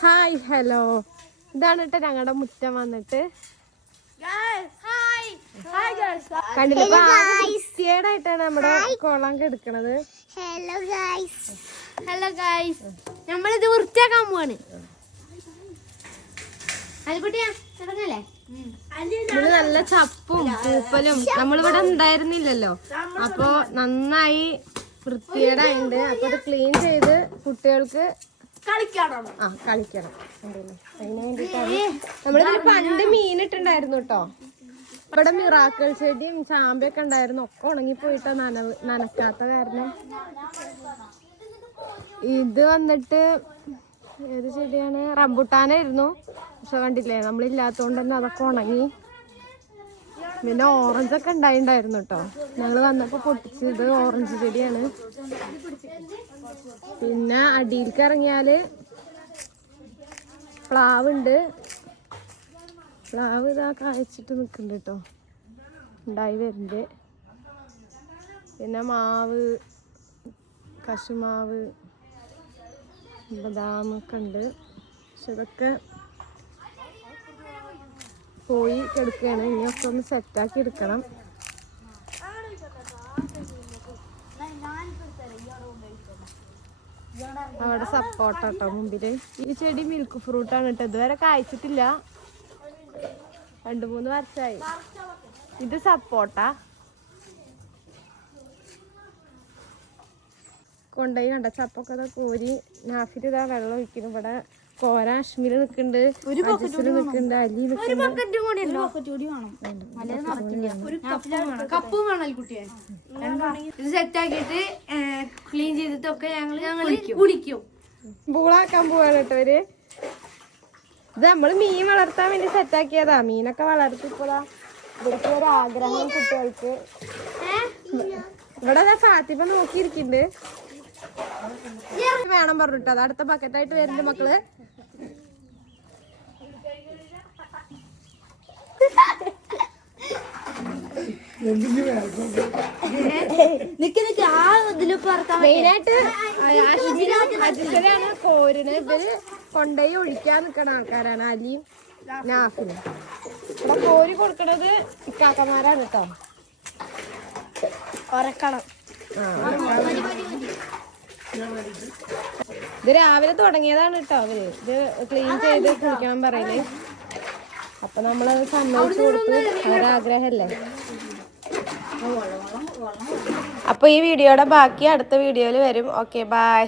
Hi hello ഇതാണ് കേട്ടോ ഞങ്ങളുടെ മുറ്റം വന്നിട്ട് കണ്ടിട്ടായിട്ടാണ് നമ്മുടെ കുളം കെടുക്കണത്. ഹലോ ഗൈസ് നമ്മളിത് വൃത്തിയാക്കാൻ പോവാണ്. ഇതിന് നല്ല ചപ്പും പൂപ്പലും നമ്മളിവിടെ ഉണ്ടായിരുന്നില്ലല്ലോ, അപ്പൊ നന്നായി വൃത്തികേടായിണ്ട്. അപ്പൊ അത് ക്ലീൻ ചെയ്ത് കുട്ടികൾക്ക് കളിക്കണം. അതിന് വേണ്ടിട്ടാണ് നമ്മളിതിൽ പണ്ട് മീനിട്ടുണ്ടായിരുന്നു കേട്ടോ. ഇവിടെ മിറാക്കിൾ ചെടിയും ചാമ്പയൊക്കെ ഉണ്ടായിരുന്നു, ഒക്കെ ഉണങ്ങിപ്പോയിട്ടോ നനക്കാത്ത കാരണം. ഇത് വന്നിട്ട് ഏത് ചെടിയാണ്, റംബുട്ടാനായിരുന്നു. പക്ഷെ കണ്ടില്ലേ നമ്മളില്ലാത്തോണ്ട് തന്നെ അതൊക്കെ ഉണങ്ങി. പിന്നെ ഓറഞ്ചൊക്കെ ഉണ്ടായിരുന്നു കേട്ടോ, ഞങ്ങൾ വന്നപ്പോ പൊട്ടിച്ചത് ഓറഞ്ച് ചെടിയാണ്. പിന്നെ അടിയിലേക്ക് ഇറങ്ങിയാല് പ്ലാവുണ്ട്. പ്ലാവ് ഇതാ കായ്ച്ചിട്ട് നിൽക്കുന്നുണ്ട് കേട്ടോ, ഉണ്ടായി വരുന്നുണ്ട്. പിന്നെ മാവ്, കശുമാവ്, ബദാമൊക്കെ ഉണ്ട്. പക്ഷെ ഇതൊക്കെ പോയി കിടക്കുകയാണ്. ഇനിയൊക്കെ ഒന്ന് സെറ്റാക്കി എടുക്കണം. അവിടെ സപ്പോർട്ട കേട്ടോ മുമ്പില്. ഈ ചെടി മിൽക്ക് ഫ്രൂട്ടാണ് കേട്ടോ, ഇതുവരെ കായ്ച്ചിട്ടില്ല, 2-3 വർഷമായി. ഇത് സപ്പോർട്ട കൊണ്ടുപോയി കണ്ട ചപ്പൊക്കെ ഇതാ കോരി നാഫില് ഇതാ വെള്ളം ഒഴിക്കുന്നു. ഇവിടെ കോര അശ്മില് നിക്കുന്നുണ്ട്, നിക്കുന്നുണ്ട്, അലി നിക്കുന്നുണ്ട്. ഇത് സെറ്റ് ആക്കിയിട്ട് ക്ലീൻ ചെയ്തിട്ടൊക്കെ ഞങ്ങൾ കുളിക്കും. പൂളാക്കാൻ പോവാണ് കേട്ടോ ഇവര്. ഇത് നമ്മള് മീൻ വളർത്താൻ വേണ്ടി സെറ്റാക്കിയതാ. മീനൊക്കെ വളർത്തിപ്പോതാ ഇവിടേക്ക് ഒരു ആഗ്രഹം കുട്ടികൾക്ക്. ഇവിടെ ഫാത്തിമ നോക്കിയിരിക്കുന്നുണ്ട്, വേണം പറഞ്ഞിട്ടോ. അത് അടുത്ത ബക്കറ്റായിട്ട് വരുന്നുണ്ട് മക്കള്. മെയിനായിട്ട് അജിസലാണ് കോരിന്. ഇവര് കൊണ്ടുപോയി ഒഴിക്കാൻ നിൽക്കുന്ന ആൾക്കാരാണ് അലിയും നാഫിനും. ഇവിടെ കോരി കൊടുക്കണത് ഇക്കാക്കമാരാണ് കേട്ടോ. ഉറക്കണം. ഇത് രാവിലെ തുടങ്ങിയതാണ് കേട്ടോ അവര്. ഇത് ക്ലീൻ ചെയ്ത് കുളിക്കണം പറയല്. അപ്പൊ നമ്മളത് സമ്മതിച്ചു കൊടുത്തു, അവരാഗ്രഹല്ലേ. അപ്പൊ ഈ വീഡിയോയുടെ ബാക്കി അടുത്ത വീഡിയോയിൽ വരും. Okay, by.